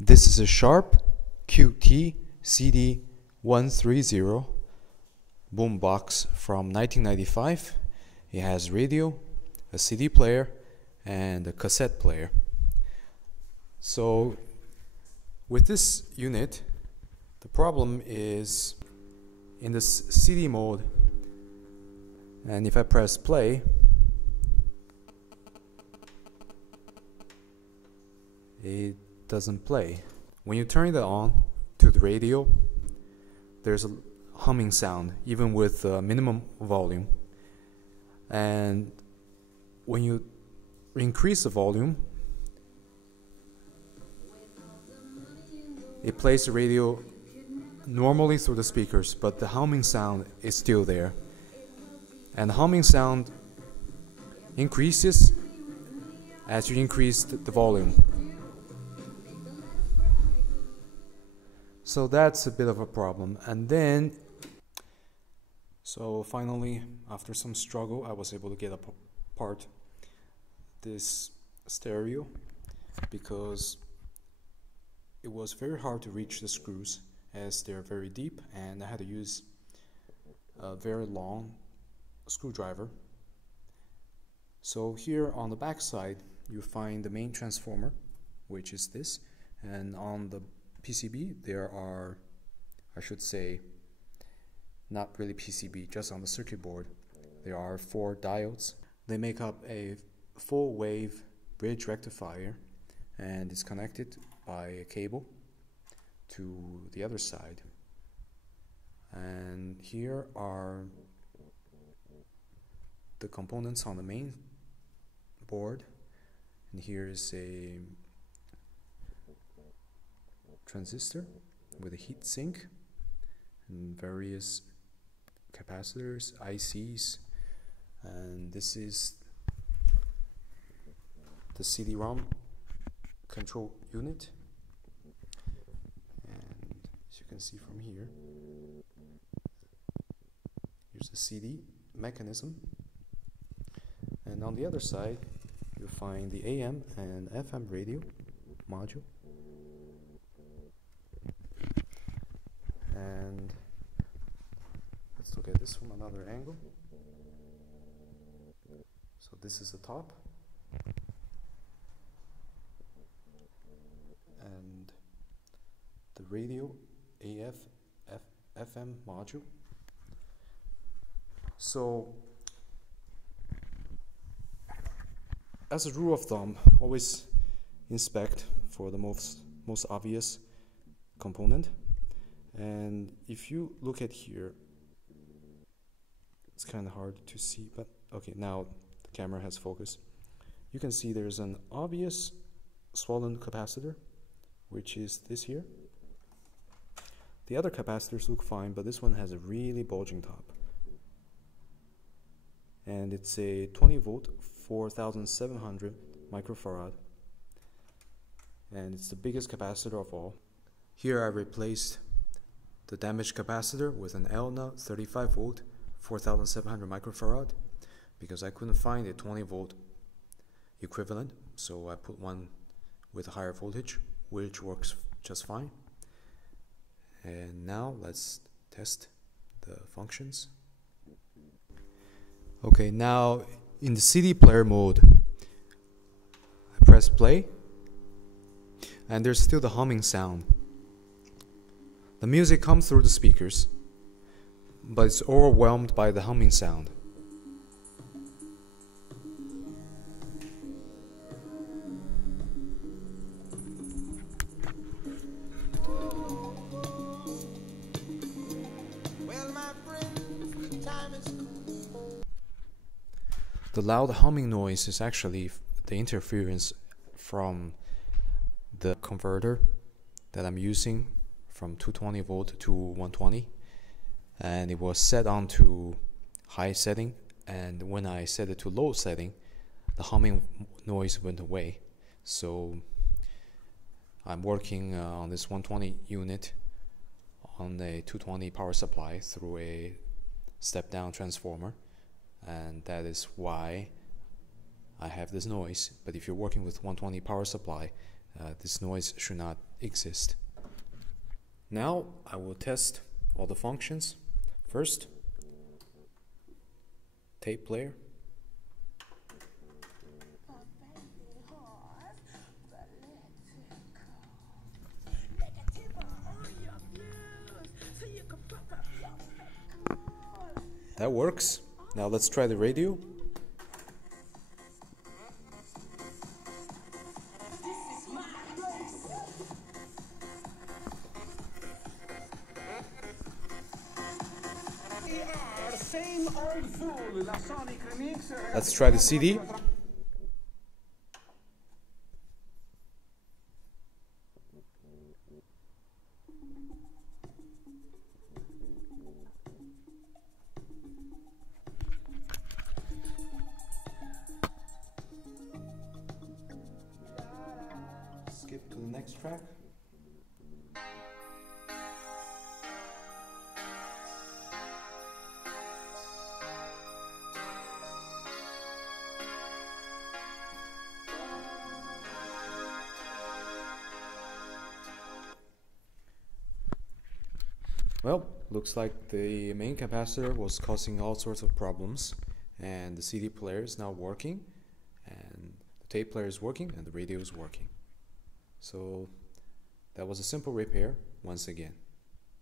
This is a Sharp QT-CD130 boombox from 1995. It has radio, a CD player, and a cassette player. So with this unit, the problem is in the CD mode, and if I press play, it doesn't play. When you turn it on to the radio, there's a humming sound even with minimum volume, and when you increase the volume, it plays the radio normally through the speakers, but the humming sound is still there, and the humming sound increases as you increase the volume. So that's a bit of a problem. And then, so finally, after some struggle, I was able to get apart this stereo because it was very hard to reach the screws as they're very deep, and I had to use a very long screwdriver. So here on the back side, you find the main transformer, which is this, and on the PCB there are, I should say, not really PCB, just on the circuit board, there are 4 diodes. They make up a full wave bridge rectifier, and it's connected by a cable to the other side. And here are the components on the main board, and here is a transistor with a heat sink and various capacitors, ICs, and this is the CD-ROM control unit. And as you can see from here, here's the CD mechanism, and on the other side you'll find the AM and FM radio module. And let's look at this from another angle. So this is the top, and the radio AF FM module. So as a rule of thumb, always inspect for the most obvious component. And if you look at here, it's kind of hard to see, but okay, now the camera has focus. You can see there's an obvious swollen capacitor, which is this here. The other capacitors look fine, but this one has a really bulging top, and it's a 20 volt 4700 microfarad, and it's the biggest capacitor of all. Here I replaced the damaged capacitor with an Elna 35 volt 4700 microfarad because I couldn't find a 20 volt equivalent, so I put one with a higher voltage, which works just fine. And now let's test the functions. Okay, now in the CD player mode, I press play, and there's still the humming sound. The music comes through the speakers, but it's overwhelmed by the humming sound. The loud humming noise is actually the interference from the converter that I'm using from 220 volt to 120, and it was set on to high setting, and when I set it to low setting, the humming noise went away. So I'm working on this 120 unit on a 220 power supply through a step down transformer, and that is why I have this noise. But if you're working with 120 power supply, this noise should not exist. Now I will test all the functions. First, tape player. That works. Now let's try the radio. Let's try the CD. Skip to the next track. Well, looks like the main capacitor was causing all sorts of problems, and the CD player is now working, and the tape player is working, and the radio is working. So that was a simple repair once again.